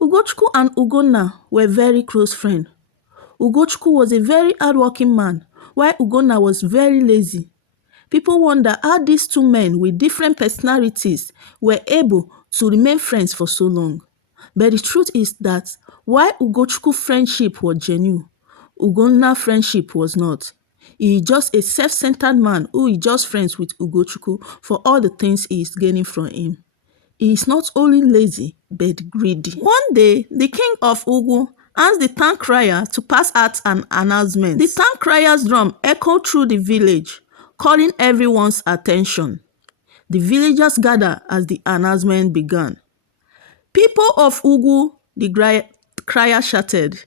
Ugochukwu and Ugonna were very close friends. Ugochukwu was a very hardworking man, while Ugonna was very lazy. People wonder how these two men with different personalities were able to remain friends for so long. But the truth is that while Ugochukwu friendship was genuine, Ugonna friendship was not. He is just a self-centered man who is just friends with Ugochukwu for all the things he is gaining from him. He is not only lazy, but greedy. One day, the king of Ugu asked the town crier to pass out an announcement. The town crier's drum echoed through the village, calling everyone's attention. The villagers gathered as the announcement began. People of Ugu, the crier shouted.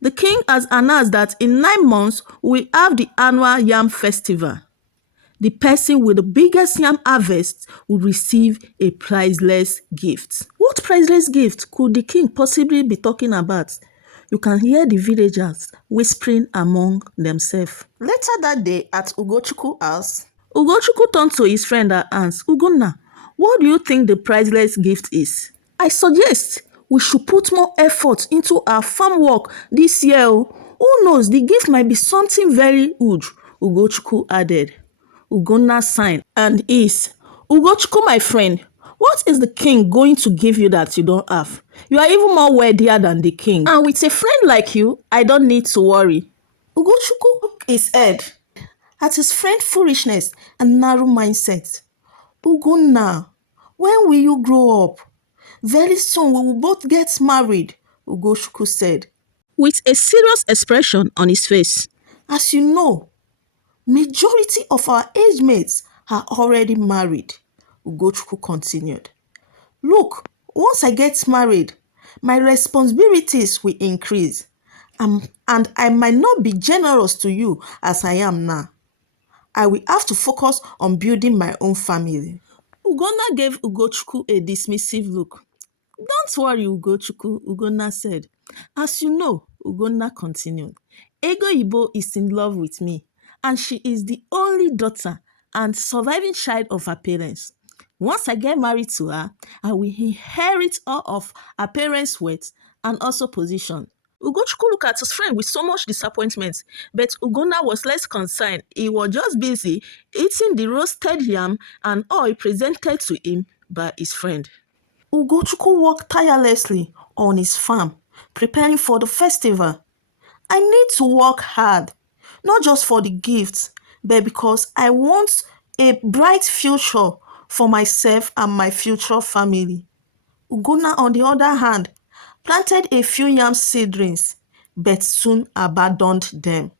The king has announced that in 9 months we have the annual yam festival. The person with the biggest yam harvest will receive a priceless gift. What priceless gift could the king possibly be talking about? You can hear the villagers whispering among themselves. Later that day at Ugochukwu's house, Ugochukwu turned to his friend and asked, Ugonna, what do you think the priceless gift is? I suggest we should put more effort into our farm work this year. Who knows, the gift might be something very huge, Ugochukwu added. Ugonna sighed and is, Ugochukwu, my friend, what is the king going to give you that you don't have? You are even more wealthier than the king. And with a friend like you, I don't need to worry. Ugochukwu shook his head at his friend's foolishness and narrow mindset. Ugonna, when will you grow up? Very soon we will both get married, Ugochukwu said, with a serious expression on his face. As you know, majority of our age mates are already married, Ugochukwu continued. Look, once I get married, my responsibilities will increase, and I might not be generous to you as I am now. I will have to focus on building my own family. Ugonna gave Ugochukwu a dismissive look. Don't worry, Ugochukwu, Ugonna said. As you know, Ugonna continued, Ego Ibo is in love with me, and she is the only daughter and surviving child of her parents. Once I get married to her, I will inherit all of her parents' wealth and also position. Ugochukwu looked at his friend with so much disappointment, but Ugonna was less concerned. He was just busy eating the roasted yam and oil presented to him by his friend. Ugochukwu worked tirelessly on his farm, preparing for the festival. I need to work hard, not just for the gifts, but because I want a bright future for myself and my future family. Ugonna, on the other hand, planted a few yam seedlings, but soon abandoned them.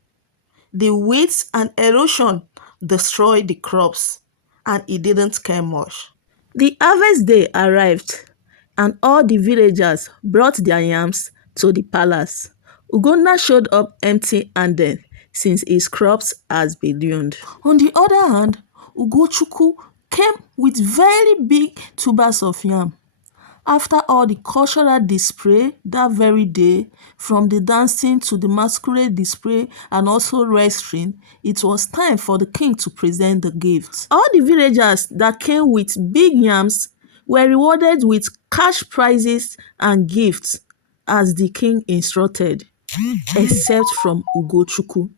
The weeds and erosion destroyed the crops, and he didn't care much. The harvest day arrived, and all the villagers brought their yams to the palace. Ugonna showed up empty-handed since his crops has been ruined. On the other hand, Ugochukwu came with very big tubers of yam. After all the cultural display that very day, from the dancing to the masquerade display and also wrestling, it was time for the king to present the gifts. All the villagers that came with big yams were rewarded with cash prizes and gifts as the king instructed, except from Ugochukwu.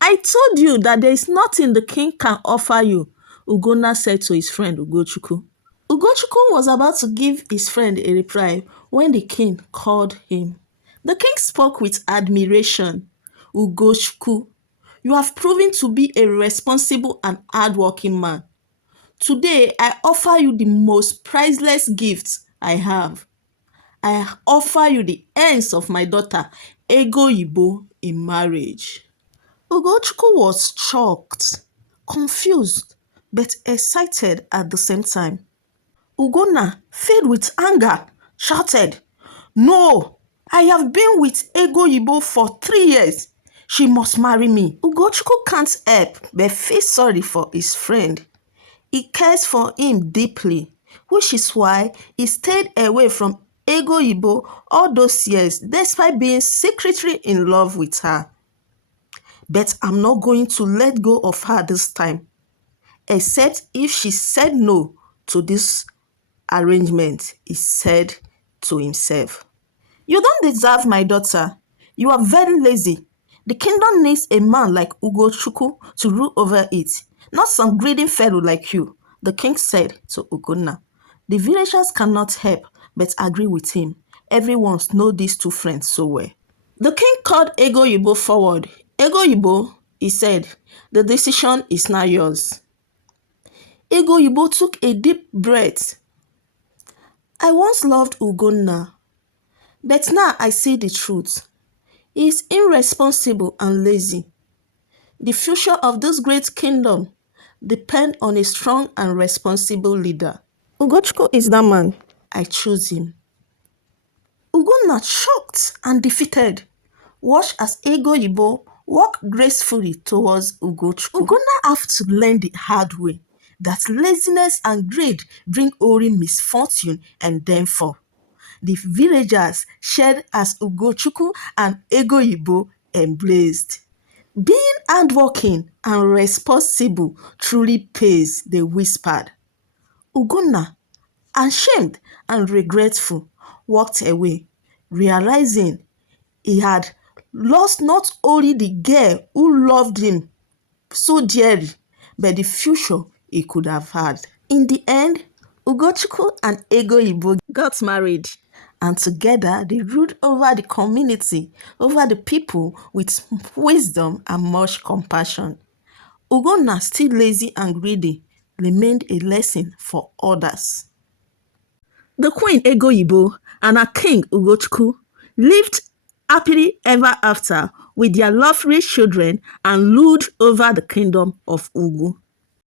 I told you that there is nothing the king can offer you, Ugonna said to his friend Ugochukwu. Ugochukwu was about to give his friend a reply when the king called him. The king spoke with admiration. Ugochukwu, you have proven to be a responsible and hardworking man. Today, I offer you the most priceless gift I have. I offer you the hands of my daughter, Ego Ibo, in marriage. Ugochukwu was shocked, confused, but excited at the same time. Ugonna, filled with anger, shouted, No, I have been with Ego Ibo for 3 years. She must marry me. Ugochukwu can't help but feel sorry for his friend. He cares for him deeply, which is why he stayed away from Ego Ibo all those years despite being secretly in love with her. But I'm not going to let go of her this time, except if she said no to this arrangement, he said to himself. You don't deserve my daughter. You are very lazy. The kingdom needs a man like Ugochukwu to rule over it, not some greedy fellow like you, the king said to Ugonna. The villagers cannot help but agree with him. Everyone knows these two friends so well. The king called Ego Yibo forward. Ego Yibo, he said, the decision is now yours. Ego Yibo took a deep breath. I once loved Ugonna, but now I see the truth. He is irresponsible and lazy. The future of this great kingdom depends on a strong and responsible leader. Ugochukwu is that man. I choose him. Ugonna, shocked and defeated, watched as Ego Yibo walked gracefully towards Ugochukwu. Ugonna have to learn the hard way that laziness and greed bring only misfortune and downfall. The villagers shared as Ugochukwu and Ego Yibo embraced. Being hardworking and responsible truly pays, they whispered. Ugonna, ashamed and regretful, walked away, realizing he had lost not only the girl who loved him so dearly, but the future he could have had. In the end, Ugochukwu and Ego Yibo got married, and together they ruled over the community, over the people with wisdom and much compassion. Ugonna, still lazy and greedy, remained a lesson for others. The queen Ego Yibo and her king Ugochukwu lived happily ever after with their lovely children and ruled over the kingdom of Ugu.